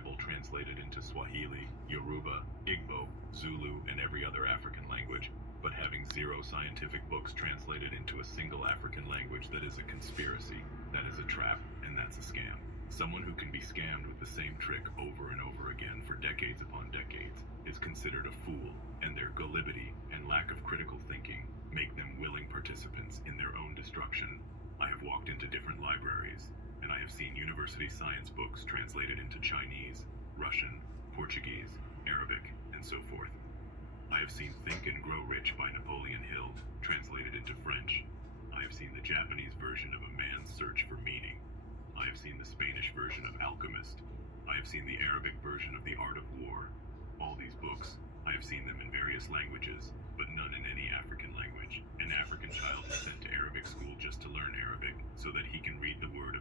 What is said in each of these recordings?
Bible translated into Swahili, Yoruba, Igbo, Zulu, and every other African language, but having zero scientific books translated into a single African language, that is a conspiracy, that is a trap, and that's a scam. Someone who can be scammed with the same trick over and over again for decades upon decades is considered a fool, and their gullibility and lack of critical thinking make them willing participants in their own destruction. I have walked into different libraries, and I have seen university science books translated into Chinese, Russian, Portuguese, Arabic, and so forth. I have seen Think and Grow Rich by Napoleon Hill translated into French. I have seen the Japanese version of A Man's Search for Meaning. I have seen the Spanish version of Alchemist. I have seen the Arabic version of The Art of War. All these books, I have seen them in various languages, but none in any African language. An African child is sent to Arabic school just to learn Arabic, so that he can read the word of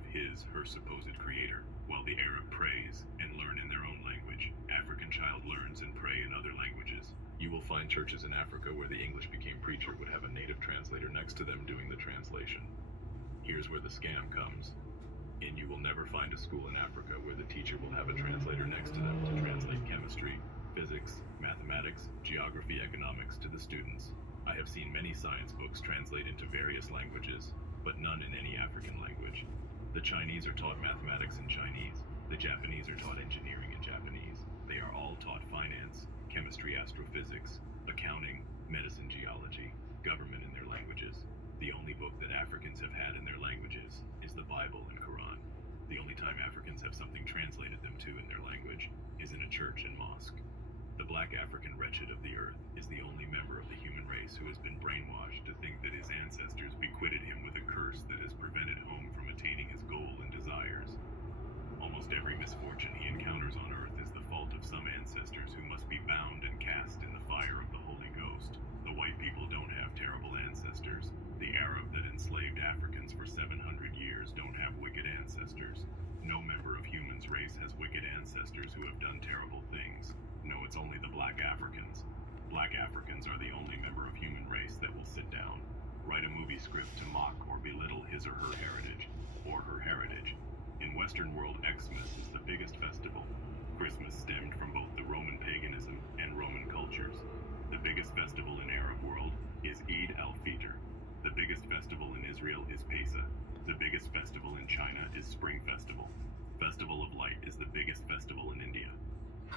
her supposed creator, while the Arab prays and learn in their own language. African child learns and pray in other languages. You will find churches in Africa where the English became preacher would have a native translator next to them doing the translation. Here's where the scam comes. And you will never find a school in Africa where the teacher will have a translator next to them to translate chemistry, physics, mathematics, geography, economics to the students. I have seen many science books translate into various languages, but none in any African language. The Chinese are taught mathematics in Chinese. The Japanese are taught engineering in Japanese. They are all taught finance, chemistry, astrophysics, accounting, medicine, geology, government in their languages. The only book that Africans have had in their languages is the Bible and Quran. The only time Africans have something translated them to in their language is in a church and mosque. The black African wretched of the earth is the only member of the human race who has been brainwashed to think that his ancestors bequeathed him with a curse that has prevented home from attaining his goal and desires. Almost every misfortune he encounters on earth is the fault of some ancestors who must be bound and cast in the fire of the Holy Ghost. The white people don't have terrible ancestors. The Arab that enslaved Africans for 700 years don't have wicked ancestors. No member of humans race has wicked ancestors who have done terrible things. No, it's only the black Africans. Black Africans are the only member of human race that will sit down, write a movie script to mock or belittle his or her heritage, or her heritage. In Western world, Xmas is the biggest festival. Christmas stemmed from both the Roman paganism and Roman cultures. The biggest festival in Arab world is Eid al-Fitr. The biggest festival in Israel is Pesach. The biggest festival in China is Spring Festival. Festival of Light is the biggest festival in India.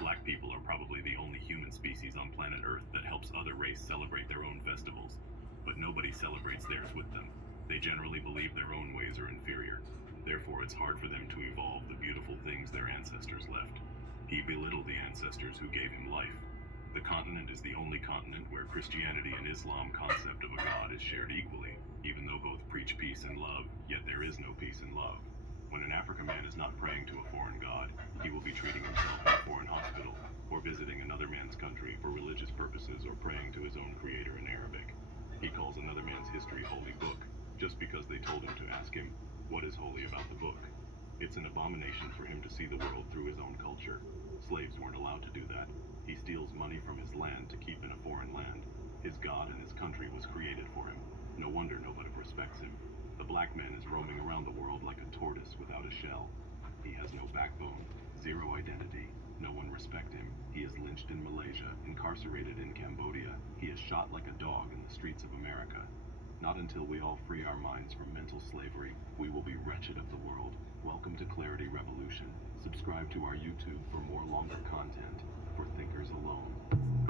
Black people are probably the only human species on planet Earth that helps other races celebrate their own festivals, but nobody celebrates theirs with them. They generally believe their own ways are inferior. Therefore, it's hard for them to evolve the beautiful things their ancestors left. He belittled the ancestors who gave him life. The continent is the only continent where Christianity and Islam concept of a God is shared equally. Even though both preach peace and love, yet there is no peace and love. When an African man is not praying to a foreign god, he will be treating himself in a foreign hospital, or visiting another man's country for religious purposes, or praying to his own creator in Arabic. He calls another man's history holy book, just because they told him to ask him, what is holy about the book? It's an abomination for him to see the world through his own culture. Slaves weren't allowed to do that. He steals money from his land to keep in a foreign land. His God and his country was created for him. No wonder nobody respects him. The black man is roaming around the world like a tortoise without a shell. He has no backbone, zero identity. No one respects him. He is lynched in Malaysia, incarcerated in Cambodia. He is shot like a dog in the streets of America. Not until we all free our minds from mental slavery, we will be wretched of the world. Welcome to Clarity Revolution. Subscribe to our YouTube for more longer content for thinkers alone.